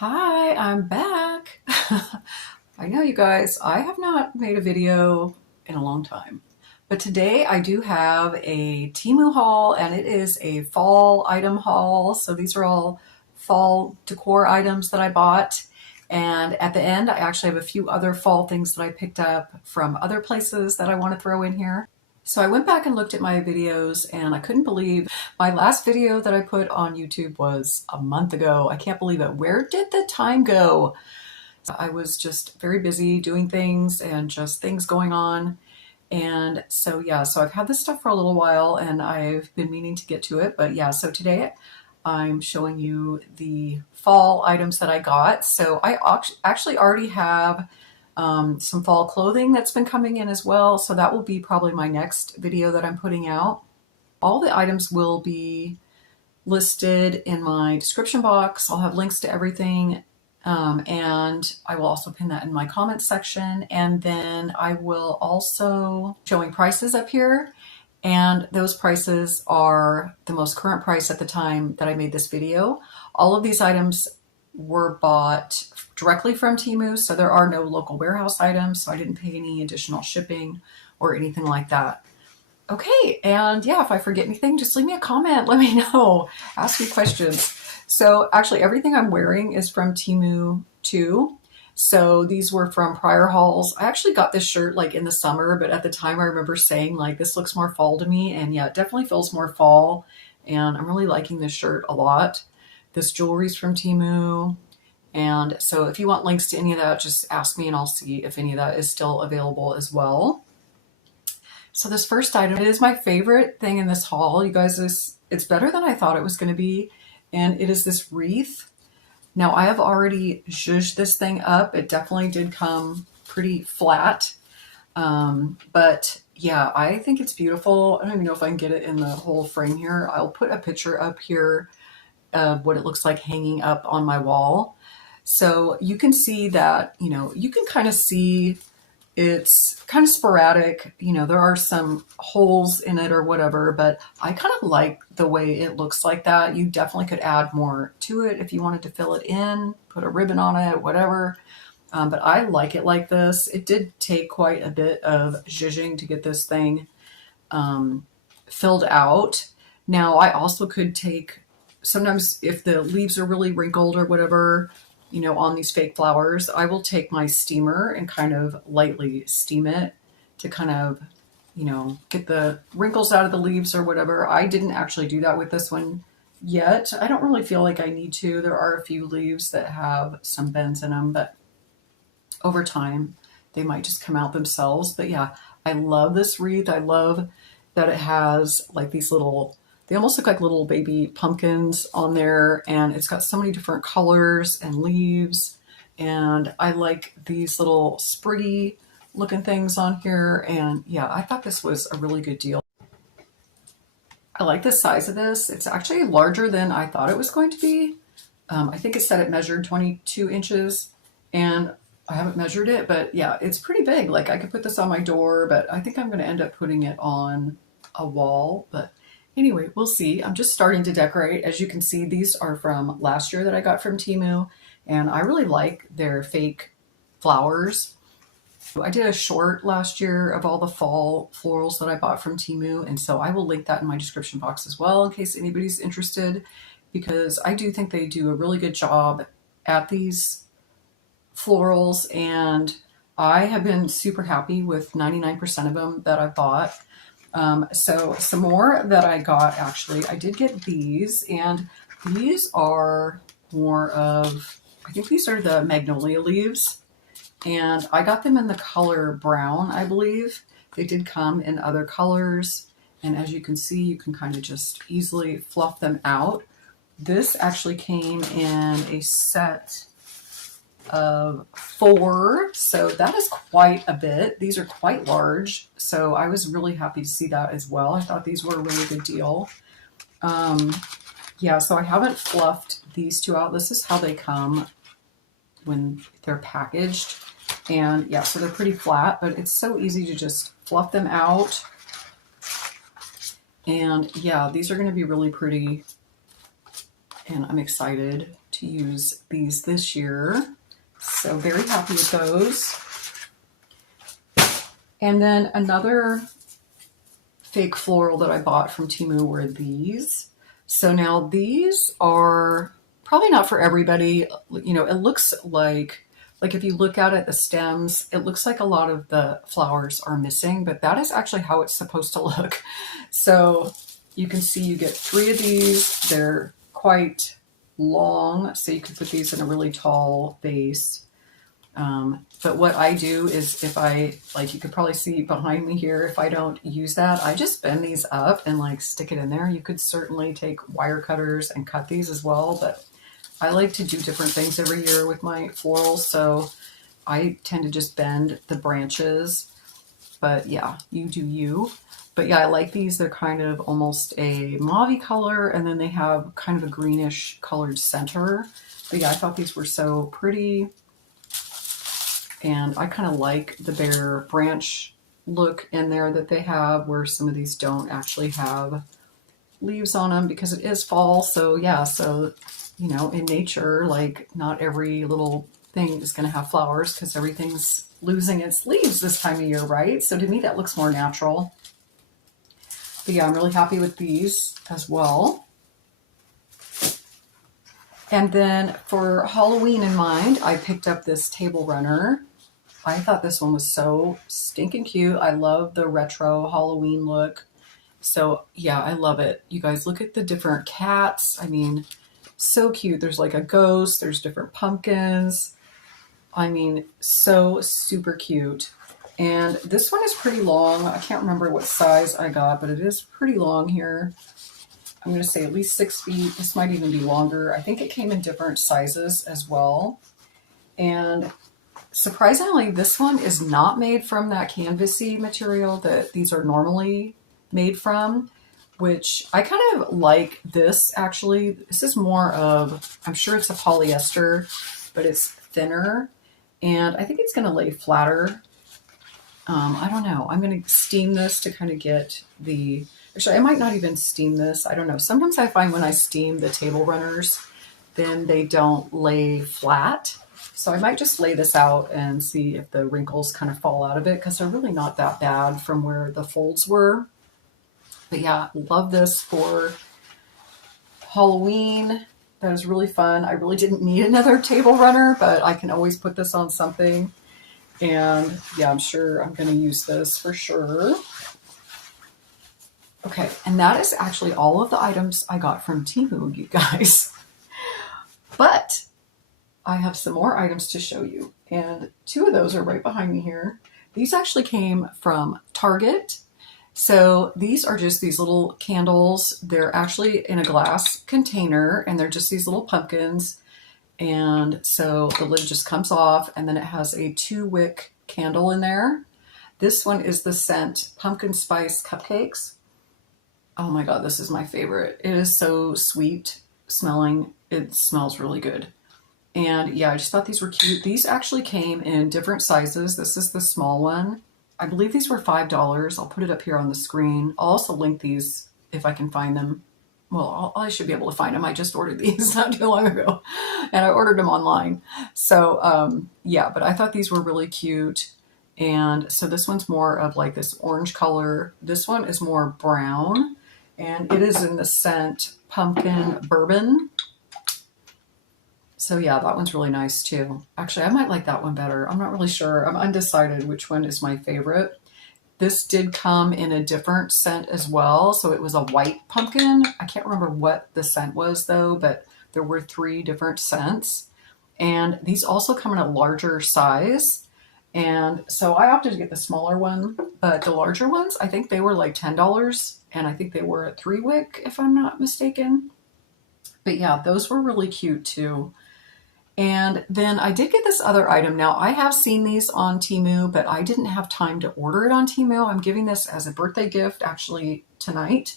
Hi, I'm back. I know you guys, I have not made a video in a long time, but today I do have a Temu haul and it is a fall item haul. So these are all fall decor items that I bought. And at the end, I actually have a few other fall things that I picked up from other places that I want to throw in here. So I went back and looked at my videos and I couldn't believe my last video that I put on YouTube was a month ago. I can't believe it. Where did the time go? I was just very busy doing things and just things going on. And so, yeah, so I've had this stuff for a little while and I've been meaning to get to it. But yeah, so today I'm showing you the fall items that I got. So I actually already have some fall clothing that's been coming in as well. So that will be probably my next video that I'm putting out. All the items will be listed in my description box. I'll have links to everything. And I will also pin that in my comments section. And then I will also showing prices up here. And those prices are the most current price at the time that I made this video. All of these items were bought directly from Temu, so there are no local warehouse items, so I didn't pay any additional shipping or anything like that. Okay, and yeah, if I forget anything, just leave me a comment, let me know, ask me questions. So actually everything I'm wearing is from Temu too. So these were from prior hauls. I actually got this shirt like in the summer, but at the time I remember saying like, this looks more fall to me. And yeah, it definitely feels more fall. And I'm really liking this shirt a lot. This jewelry's from Temu. And so if you want links to any of that, just ask me and I'll see if any of that is still available as well. So this first item is my favorite thing in this haul. You guys, it's better than I thought it was going to be. And it is this wreath. Now I have already zhuzhed this thing up. It definitely did come pretty flat. But yeah, I think it's beautiful. I don't even know if I can get it in the whole frame here. I'll put a picture up here of what it looks like hanging up on my wall. So you can see that, you can kind of see it's kind of sporadic. There are some holes in it or whatever, but I kind of like the way it looks like that. You definitely could add more to it if you wanted to fill it in, put a ribbon on it, whatever. But I like it like this. It did take quite a bit of zhuzhing to get this thing filled out. Now I also could take, sometimes if the leaves are really wrinkled or whatever, on these fake flowers, I will take my steamer and kind of lightly steam it to kind of, get the wrinkles out of the leaves or whatever. I didn't actually do that with this one yet. I don't really feel like I need to. There are a few leaves that have some bends in them, but over time they might just come out themselves. But yeah, I love this wreath. I love that it has like these little, they almost look like little baby pumpkins on there, and it's got so many different colors and leaves. And I like these little spriggy looking things on here. And yeah, I thought this was a really good deal. I like the size of this. It's actually larger than I thought it was going to be. I think it said it measured 22 inches and I haven't measured it, but yeah, it's pretty big. Like I could put this on my door, but I think I'm going to end up putting it on a wall. But anyway, we'll see. I'm just starting to decorate. As you can see, these are from last year that I got from Temu, and I really like their fake flowers. I did a short last year of all the fall florals that I bought from Temu, and so I will link that in my description box as well in case anybody's interested, because I do think they do a really good job at these florals, and I have been super happy with 99% of them that I bought. So some more that I got, actually, I did get these, and these are more of, I think these are the Magnolia leaves, and I got them in the color brown, I believe. They did come in other colors, and as you can see, you can kind of just easily fluff them out. This actually came in a set of 4, so that is quite a bit. These are quite large, so I was really happy to see that as well. I thought these were a really good deal. Yeah, so I haven't fluffed these two out. This is how they come when they're packaged, and yeah, so they're pretty flat, but it's so easy to just fluff them out. And yeah, these are going to be really pretty, and I'm excited to use these this year. So very happy with those. And then another fake floral that I bought from Temu were these. So now these are probably not for everybody. You know, it looks like if you look at it, the stems, it looks like a lot of the flowers are missing, but that is actually how it's supposed to look. So you can see you get 3 of these. They're quite long, so you could put these in a really tall vase. But what I do is if I, like you could probably see behind me here, if I don't use that, I just bend these up and like stick it in there. You could certainly take wire cutters and cut these as well, but I like to do different things every year with my florals, so I tend to just bend the branches. But yeah, you do you. But yeah, I like these. They're kind of almost a mauve color, and then they have kind of a greenish colored center. But yeah, I thought these were so pretty. And I kind of like the bare branch look in there that they have, where some of these don't actually have leaves on them because it is fall. So yeah, so you know, in nature, like not every little thing is going to have flowers because everything's losing its leaves this time of year, right? So to me, that looks more natural. But yeah, I'm really happy with these as well. And then for Halloween in mind, I picked up this table runner. I thought this one was so stinking cute. I love the retro Halloween look. So yeah, I love it. You guys look at the different cats. I mean, so cute. There's like a ghost, there's different pumpkins. I mean, so super cute. And this one is pretty long. I can't remember what size I got, but it is pretty long here. I'm going to say at least 6 feet. This might even be longer. I think it came in different sizes as well. And surprisingly, this one is not made from that canvasy material that these are normally made from, which I kind of like this actually. This is more of, I'm sure it's a polyester, but it's thinner. And I think it's going to lay flatter. I don't know. I'm going to steam this to kind of get the, actually I might not even steam this. I don't know. Sometimes I find when I steam the table runners, then they don't lay flat. So I might just lay this out and see if the wrinkles kind of fall out of it, because they're really not that bad from where the folds were. But yeah, love this for Halloween. That was really fun. I really didn't need another table runner, but I can always put this on something. And yeah, I'm sure I'm going to use this for sure. Okay, and that is actually all of the items I got from Temu, you guys. But I have some more items to show you, and 2 of those are right behind me here. These actually came from Target. So these are just these little candles. They're actually in a glass container, and they're just these little pumpkins. And so the lid just comes off, and then it has a 2-wick candle in there. This one is the scent Pumpkin Spice Cupcakes. Oh my God, this is my favorite. It is so sweet smelling. It smells really good. And yeah, I just thought these were cute. These actually came in different sizes. This is the small one. I believe these were $5. I'll put it up here on the screen. I'll also link these if I can find them. Well, I should be able to find them. I just ordered these not too long ago, and I ordered them online. So yeah, but I thought these were really cute. And so this one's more of like this orange color. This one is more brown, and it is in the scent Pumpkin Bourbon. So yeah, that one's really nice too. Actually, I might like that one better. I'm not really sure. I'm undecided which one is my favorite. This did come in a different scent as well. So it was a white pumpkin. I can't remember what the scent was though, but there were 3 different scents. And these also come in a larger size. And so I opted to get the smaller one, but the larger ones, I think they were like $10. And I think they were a 3-wick if I'm not mistaken. But yeah, those were really cute too. And then I did get this other item. Now, I have seen these on Temu, but I didn't have time to order it on Temu. I'm giving this as a birthday gift actually tonight.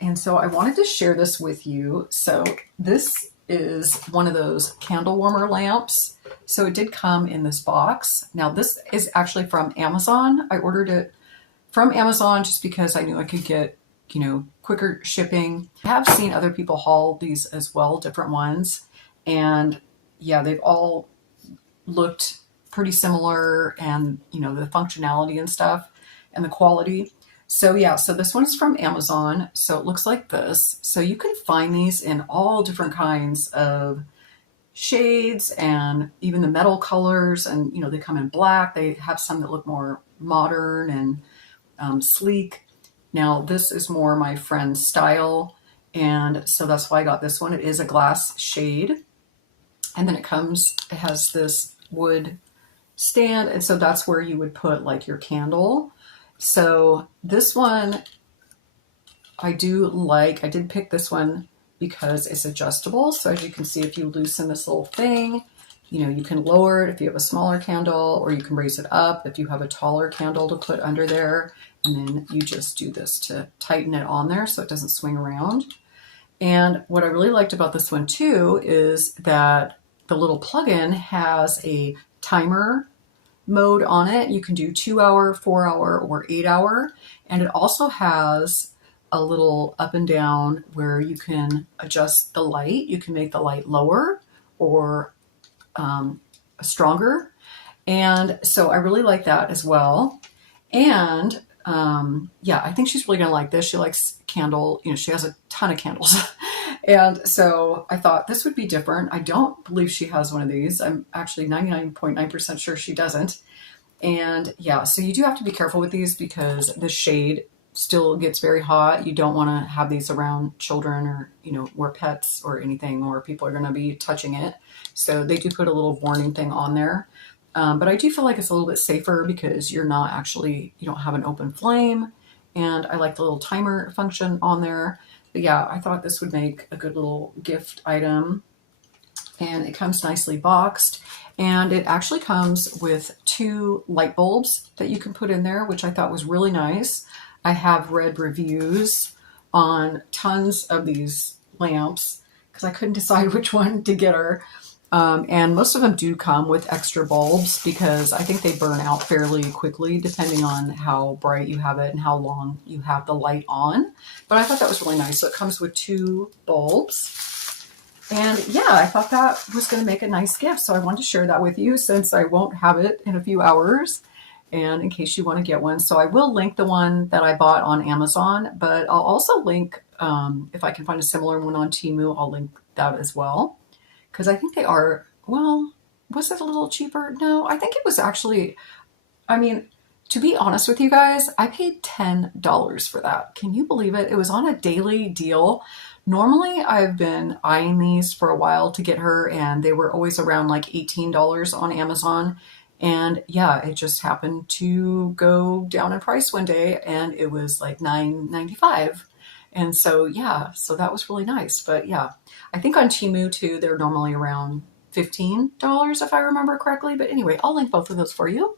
And so I wanted to share this with you. So this is one of those candle warmer lamps. So it did come in this box. Now, this is actually from Amazon. I ordered it from Amazon just because I knew I could get, you know, quicker shipping. I have seen other people haul these as well, different ones. And yeah, they've all looked pretty similar, and you know, the functionality and stuff and the quality. So yeah, so this one is from Amazon. So it looks like this. So you can find these in all different kinds of shades and even the metal colors, and you know, they come in black. They have some that look more modern and sleek. Now this is more my friend's style, and so that's why I got this one. It is a glass shade, and then it has this wood stand, and so that's where you would put like your candle. So this one I do like. I did pick this one because it's adjustable. So as you can see, if you loosen this little thing, you know, you can lower it if you have a smaller candle, or you can raise it up if you have a taller candle to put under there. And then you just do this to tighten it on there so it doesn't swing around. And what I really liked about this one too is that the little plug-in has a timer mode on it. You can do 2 hour, 4 hour, or 8 hour. And it also has a little up and down where you can adjust the light. You can make the light lower or stronger. And so I really like that as well. And yeah, I think she's really gonna like this. She likes candle, you know, she has a ton of candles. And so I thought this would be different. I don't believe she has one of these. I'm actually 99.9% sure she doesn't. And yeah, so you do have to be careful with these because the shade still gets very hot. You don't want to have these around children, or, you know, or pets or anything, or people are going to be touching it. So they do put a little warning thing on there. But I do feel like it's a little bit safer because you don't have an open flame. And I like the little timer function on there. But yeah, I thought this would make a good little gift item. And it comes nicely boxed. And it actually comes with 2 light bulbs that you can put in there, which I thought was really nice. I have read reviews on tons of these lamps because I couldn't decide which one to get her. And most of them do come with extra bulbs because I think they burn out fairly quickly depending on how bright you have it and how long you have the light on. But I thought that was really nice. So it comes with 2 bulbs. And yeah, I thought that was going to make a nice gift. So I wanted to share that with you since I won't have it in a few hours, and in case you want to get one. So I will link the one that I bought on Amazon, but I'll also link, if I can find a similar one on Temu, I'll link that as well. Because I think they are, well, was it a little cheaper? No, I think it was actually, I mean, to be honest with you guys, I paid $10 for that. Can you believe it? It was on a daily deal. Normally, I've been eyeing these for a while to get her, and they were always around like $18 on Amazon. And yeah, it just happened to go down in price one day, and it was like $9.95. And so yeah, so that was really nice. But yeah, I think on Temu too, they're normally around $15 if I remember correctly. But anyway, I'll link both of those for you.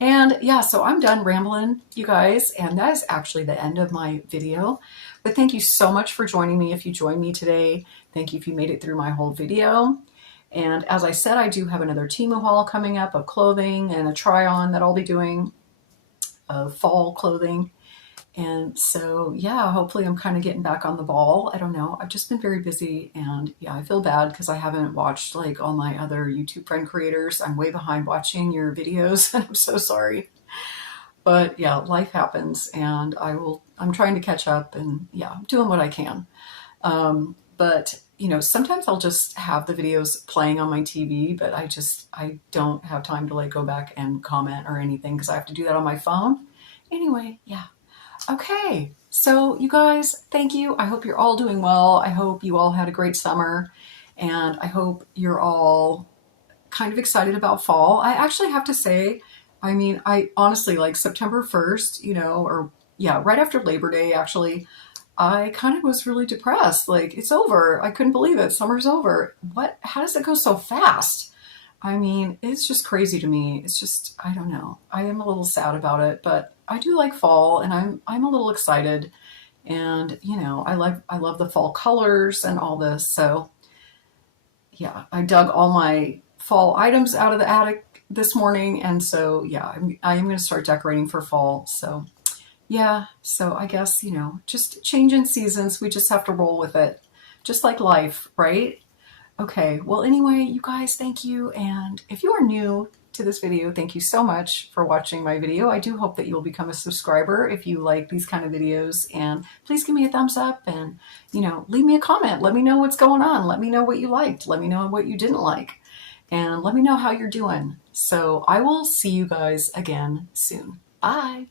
And yeah, so I'm done rambling, you guys, and that is actually the end of my video. But thank you so much for joining me. If you joined me today, thank you if you made it through my whole video. And as I said, I do have another Temu haul coming up of clothing and a try-on that I'll be doing of fall clothing. And so, yeah, hopefully I'm kind of getting back on the ball. I don't know. I've just been very busy, and yeah, I feel bad because I haven't watched like all my other YouTube friend creators. I'm way behind watching your videos, and I'm so sorry. But yeah, life happens, and I'm trying to catch up, and yeah, I'm doing what I can. But you know, sometimes I'll just have the videos playing on my TV, but I don't have time to like go back and comment or anything because I have to do that on my phone. Anyway, yeah. Okay, so you guys, thank you. I hope you're all doing well. I hope you all had a great summer, and I hope you're all kind of excited about fall. I actually have to say, I mean, I honestly, like September 1st, you know, or yeah, right after Labor Day, actually, I kind of was really depressed. Like, it's over. I couldn't believe it. Summer's over. How does it go so fast? I mean, it's just crazy to me. It's just, I don't know. I am a little sad about it, but I do like fall, and I'm a little excited. And, you know, I love the fall colors and all this. So yeah, I dug all my fall items out of the attic this morning. And so, yeah, I am going to start decorating for fall. So yeah, so I guess, you know, just changing seasons. We just have to roll with it. Just like life, right? Okay, well, anyway, you guys, thank you. And if you are new to this video, thank you so much for watching my video. I do hope that you'll become a subscriber if you like these kind of videos. And please give me a thumbs up and, leave me a comment. Let me know what's going on. Let me know what you liked. Let me know what you didn't like. And let me know how you're doing. So I will see you guys again soon. Bye.